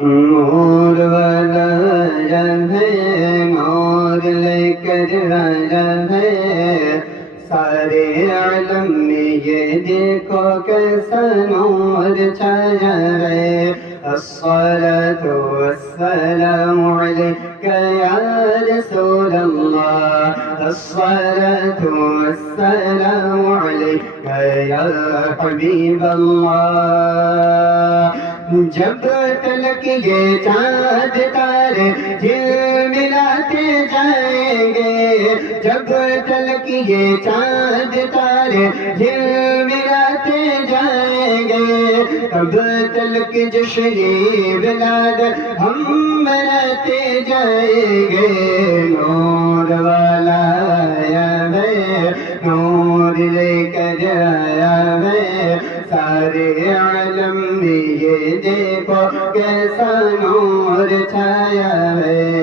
نور والا آیا ہے، نور لے کر آیا ہے، سارے عالم میں یہ دیکھو کیسا نور چھایا ہے۔ الصلاة والسلام عليك يا رسول الله، الصلاة والسلام عليك يا حبيب الله۔ جب تلک یہ چاند تارے جھلملاتے جائیں گے، جب تلک یہ چاند تارے جھلملاتے جائیں گے، تب تلک جشن ولادت ہم مناتے جائیں گے۔ نور والا آیا ہے، نور لے کر آیا ہے، سارے عالم میں یہ دیکھو کیسا نور چھایا ہے۔